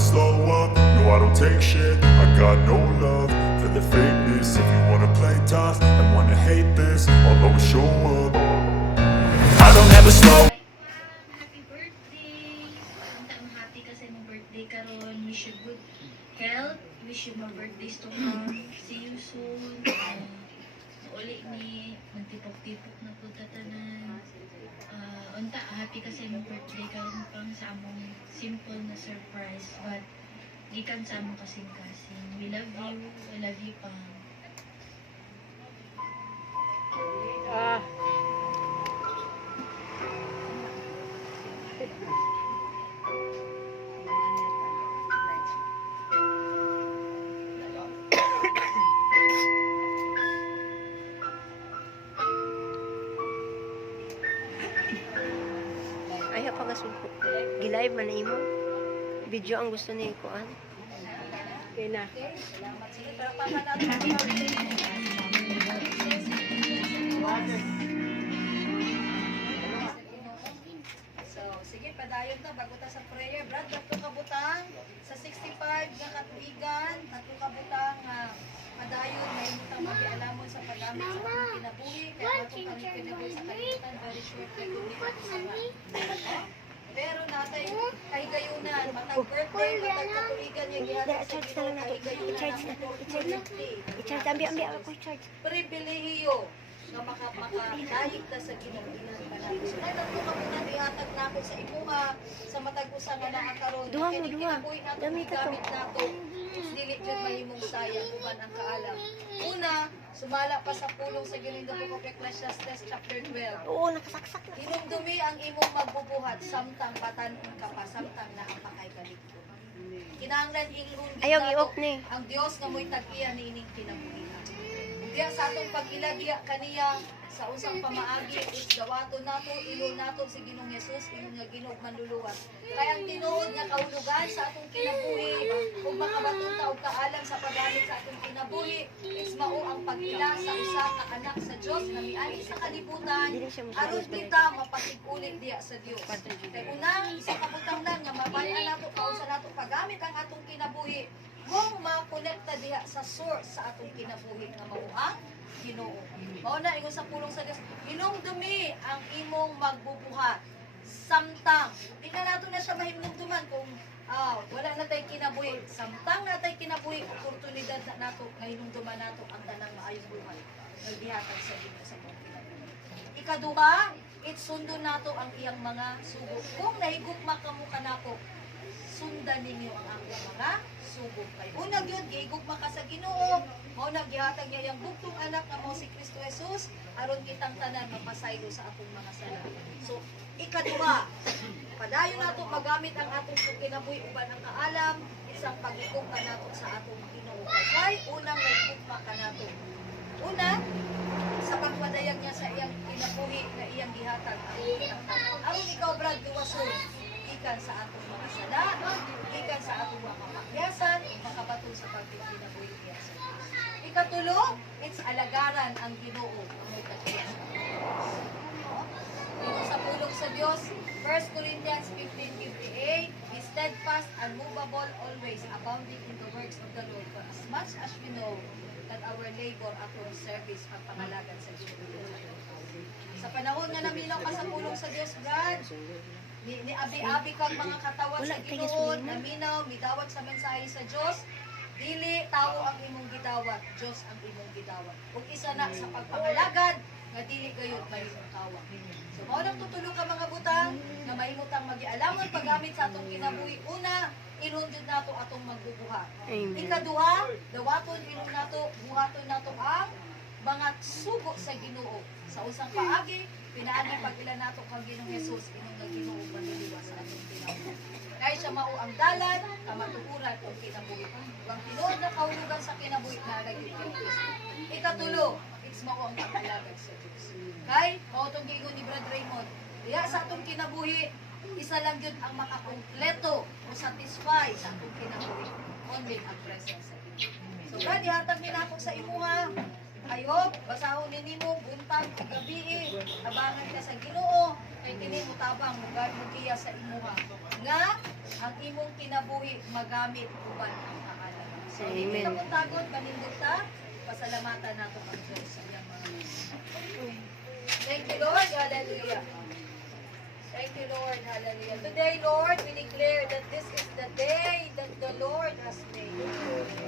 slow up, no I don't take shit. I got no love for the fakeness. If you wanna play tough and wanna hate this, I'll always show up. I don't ever slow. Happy birthday! Ang happy kasi ng birthday karon. Wish you good health. Wish you more birthdays to come. See you soon. Uli ni nagtipok-tipok na po tatanan. Unta, happy kasi ng birthday karon pang sa among simple na surprise. But gikan sa among kasing-kasing. We love you. I love you pa. Ayaw pa kasulpo. Gilive man na imo. Video ang gusto niya ikuan. Okay na. So, sige, padayon ta bago ta sa prayer. Brad, tatlo kabutang sa 65 nga katuigan, tatlo kabutang padayon may mutang magialamon sa paggamit sa atong kinabuhi, kaya atong kinabuhi sa kalibutan, very short na pero natay kahigayunan, matag birthday, matag katuigan yung gihatag sa Ginoo, kahigayunan ang opportunity. I-charge. Ambi ako i-charge. Pribilehiyo nga makadayig ta sa Ginoo pa natin. So, tatlo ka muna ihatag nato sa imuha sa matag usa nga naa karon. Duha mo, duha. Dami ka to. Gamit nato. Dili jud mahimong sayang uban ang kaalam. Una, sumala pa sa pulong sa Ginoo the book of Ecclesiastes chapter 12. Oo, nakasaksak na. Hinumdumi ang imong magbubuhat samtang batanon ka pa samtang naa pa kay kaligto. Kinahanglan ilhun Ayaw nato i-off ni. ang Dios nga mo'y tag-iya ni ining kinabuhi. Diya sa atong pag-iladiya kaniya sa usang pamaagi is dawaton nato ilon nato si Ginoong Hesus ingon nga Ginoo manluluwas. Kaya ang tinuod nga kahulugan sa atong kinabuhi ug makabaton ta og kaalam sa paggamit sa atong kinabuhi is mao ang pag-ila sa usa ka anak sa Dios nga miani sa kalibutan aron kita mapasig-ulit diya sa Dios. Kay una isa ka butang lang nga mabayan nato kaon sa nato paggamit ang atong kinabuhi kung makonekta diha sa source sa atong kinabuhi nga mao ang Ginoo. Mao na ingon sa pulong sa Dios, hinumdumi ang imong magbubuhat samtang di na nato na siya mahimlumduman kung wala na tay kinabuhi, samtang na tay kinabuhi oportunidad na nato nga hinumduman nato ang tanang maayong buhay. Nagbihatag sa Ginoo sa atong kinabuhi. Ikaduha, itsundo nato ang iyang mga sugo. Kung nahigugma kamo kanako, sundan ninyo ang akong mga sugod kay unang yun gihigugma ka sa Ginoo mao naggihatag niya yang bugtong anak nga mao si Kristo Jesus aron kitang tanan mapasaylo sa atong mga sala. So ikaduha, padayon nato magamit ang atong kinabuhi uban ang kaalam isang paghigugma nato sa atong Ginoo kay unang nagigugma ka nato. Una, sa pagpadayag niya sa iyang kinabuhi na iyang gihatag aron ikaw brad duwason gikan sa atong mga sala, gikan sa atong mga kamakyasan, makabaton sa pagkinabuhi niya sa Diyos. Ikatulo, it's alagaran ang Ginoo may tagpiya sa Diyos. Dito sa pulong sa Diyos, 1 Corinthians 15:58, be steadfast, unmovable, always abounding in the works of the Lord, for as much as we know that our labor at our service ang pangalagan sa Diyos. Sa panahon nga naminaw ka sa pulong sa Diyos, Brad, ni abi-abi kang mga katawan sa Ginoo, naminaw, midawat sa mensahe sa Diyos, dili tao ang imong gidawat, Diyos ang imong gidawat. Ug isa na sa pagpangalagad, nga dili gayud mahimong tawag. So mao nang tutulong ka mga butang nga mahimutang magialamon paggamit sa atong kinabuhi. Una, inundod nato atong magbubuhat. Ikaduha, dawaton inon nato, buhaton nato ang mga sugo sa Ginoo. Sa usang paagi, pinaagi pag-ila nato kang Ginoong Hesus inong nagginoo manluluwas sa atong kinabuhi. Kaya siya mao ang dalan, kamatukuran o kinabuhi. Ang tinuod na kahulugan sa kinabuhi na lagi kay Kristo. Ikatulo, it's mao ang pag-alagad sa Diyos. Kay, mao itong giingon ni Brad Raymond, diya sa atong kinabuhi, isa lang yun ang makakompleto o satisfy sa atong kinabuhi. Only ang presence sa Ginoo. So, Brad, ihatag nila ako sa imuha. ayop, basahon ninimo buntag ug gabi, abangan ka sa Ginoo kay kini mutabang mugad mugiya sa imuha nga ang imong kinabuhi magamit uban ang kaalaman. So hindi Amen. na mo tagod manindot ta, pasalamatan nato ang Dios sa iyang mga. Thank you Lord, hallelujah. Thank you, Lord. Hallelujah. Today, Lord, we declare that this is the day that the Lord has made.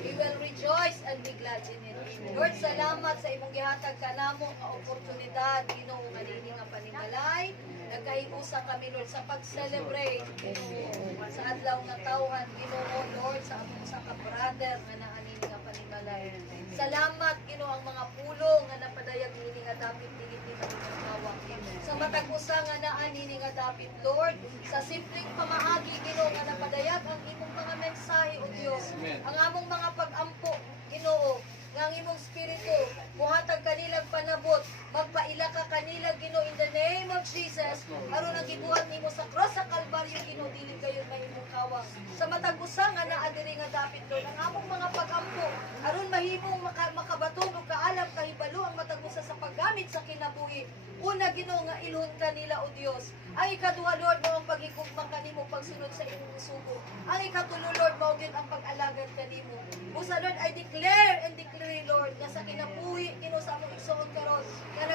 We will rejoice and be glad in it. Lord, salamat sa imong gihatag kanamo nga oportunidad, Ginoo, nga nini nga panimalay. Nagkahiusa kami, Lord, sa pag-celebrate, Ginoo, sa adlaw nga tawhan, Ginoo, Lord, sa among sa ka-brother nga naanini nga panimalay. Salamat, Ginoo, ang mga pulong nga napadayag nini nga dapit dili ni maningawang. Sa matag usa nga naanini nga dapit, Lord, sa simpleng pamaagi, Ginoo, nga napadayag ang imong mga mensahe, O Dios, ang among mga pag-ampo, Ginoo, nga ang imong spiritu, buhatag kanilang panabot, magpaila ka kanila, Ginoo, in the name of Jesus, aron ang gibuhat nimo sa cross sa Kalbaryo, Ginoo, dili kayo may imong kawang. Sa matag usa nga naa diri nga dapit, Lord, ang among mga pag-ampo, aron mahimong makabaton ug kaalam kahibalo ang matag usa sa paggamit sa kinabuhi. Una, Ginoo, nga ilhon kanila, O Dios. Ang ikaduha, Lord, mo ang paghigugma kanimo pagsunod sa imong sugo. Ang ikatulo, Lord, mo gyud ang pag-alagad kanimo. Usa, Lord, I declare and declare, Lord, nga sa kinabuhi, Ginoo, sa among igsoon karon, nga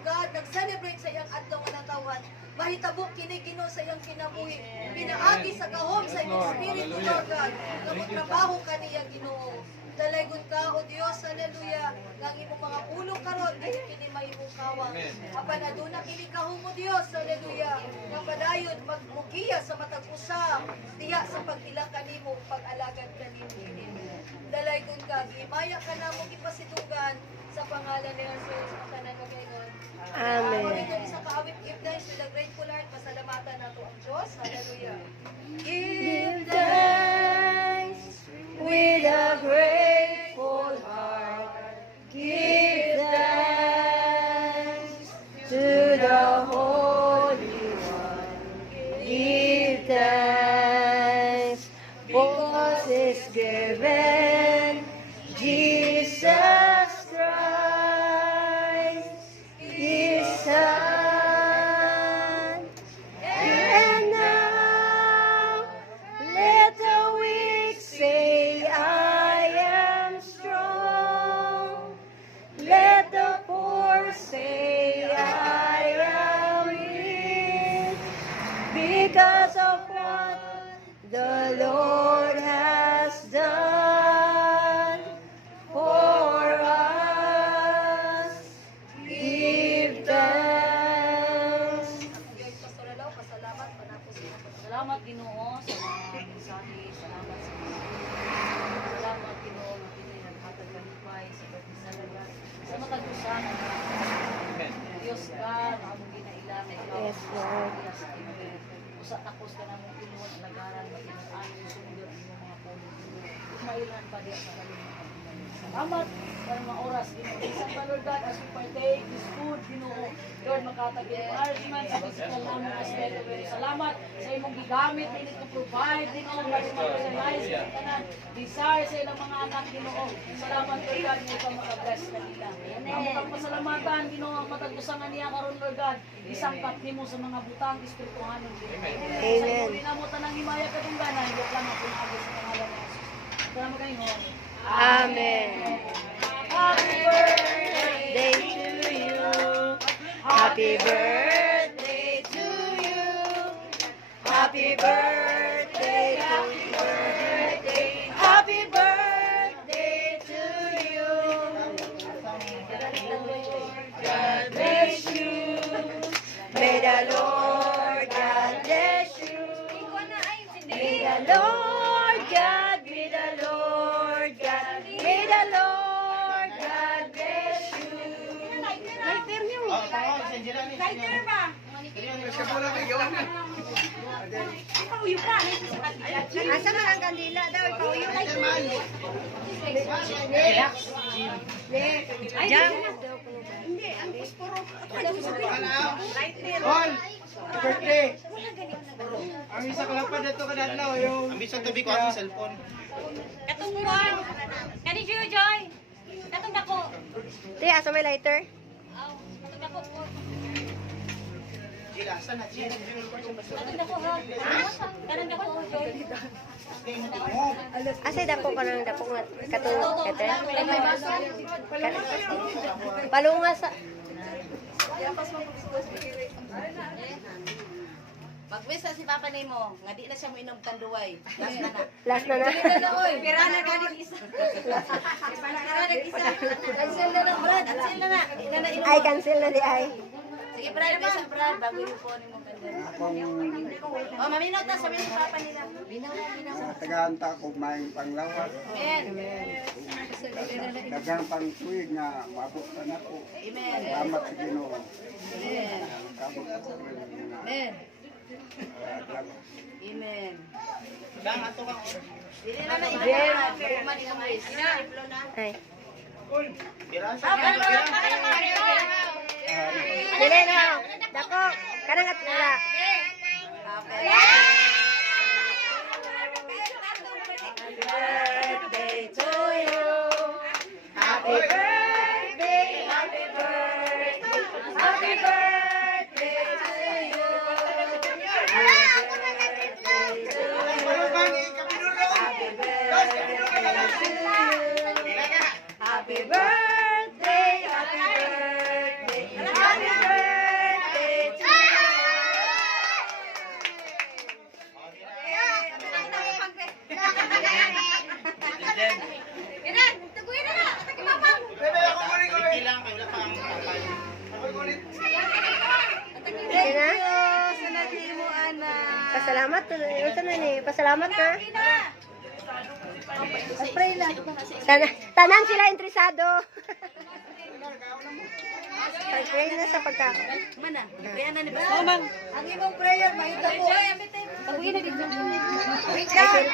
God nag-celebrate sa iyang adlaw nga natawhan. Mahitabo kini, Ginoo, sa iyang kinabuhi. Pinaagi sa gahom sa imong spiritu, Lord God, nga magtrabaho kaniya, Ginoo. Dalaygon ka, O Dios, hallelujah, nga ang imong mga pulong karon dili kini mahimong kawang. Apan aduna kini kahong, O Dios, hallelujah, nga padayon magmugiya sa matag usa diha sa pag-ila kanimo, pag-alagad kanimo kini. Dalaygon ka, gimaya ka namo ipasitugan sa pangalan ni Jesus ang tanan nga gayon. Amen. Ako ito isa kaawit, give thanks to the grateful heart, pasalamatan nato ang Dios, hallelujah. Give thanks with a grateful heart. Give thanks to the Holy One. Give thanks because it's given Jesus Christ, His Son. And now let the weak say, I am strong. Let the poor say, I am rich, because of what the Lord has done for us. Give thanks. Diyos, Pastor Alaw, pasalamat, panapos sa mga Salamat Ginoo sa mga mensahe, salamat sa mga salamat Ginoo na pinay naghatag kanipay sa pagkisalaga sa matag-usan Diyos ka na among ginaila na ikaw Yes, Lord. sa Ginoo usa tapos ka na mong pinuon ang lagaran matinag-an sumugod ang imong mga pulo mailan pa diya sa kalimang salamat sa mga oras Ginoo isang pa Lord God as we partake this food Ginoo Lord makatagin encouragement sa physical namin as well salamat sa imong gigamit dinit to provide Ginoo para ma-realize ang tanan desire sa ilang mga anak Ginoo salamat Lord God nga ikaw maka-bless kanila ang mga pasalamatan Ginoo ang matag-usangan niya karon Lord God isangkat nimo sa mga butang espirituhanon Amen. sa imo namo tanang himaya kadungganan wa lang ako naabot sa pangalan ni Jesus salamat kayo Amen. Happy birthday to you. Happy birthday to you. Happy birthday, happy birthday, happy birthday to you. God bless you. May the Lord God bless you. May the Lord God, may the Lord God, may the Lord God bless you. Lighter niyo. Lighter ba? Asa man ang kandila daw? Ipauyo. Jam. Hindi, ang pusporo. Lighter. Birthday! Ang isa ko lang pa dito kadadlaw yung... Ang bisang tabi ko ang cellphone. Katong mo kani Joy Katong dako. Te, asa may lighter? Aw, katong dako po. Katong dako ha. Kanang dako oh, Joy. Asay dako ka nang dako nga katong kete. Palunga sa Pagwisa si Papa Nemo, nga di na siya moinom tanduay. Last na na. last na na. Pira na ganing isa. Cancel na na, Brad. Cancel na na. Di na na inom. Ay, cancel na di ay. Sige, Brad. Bisa, Brad. Bago yung po ni mong kandil. Oh, maminaw ta. Sabi ni Papa nila. Binaw na, binaw. Tagahanta ko may panglawas. Amen. Dagang pangtuig nga mabot na ko. Amen. Salamat sa Ginoo. Amen. Kabot ako rin nga. Amen. Amen. Dili na na iba. Buma di ka mais. Ay. Papa, Dili na. Dako, kanang at wala. birthday to you. Happy birthday, happy birthday, happy birthday to you. Happy birthday, happy birthday, happy birthday to you. Sige na. Pasalamat. Unsa na ni? Pasalamat na. Spray lang. Tanan sila interesado. Pag-pray na sa pagkakaon. Mana? Kaya na ni Basta. Ang imong prayer mahita po. Pag-uwi na dito. Ay,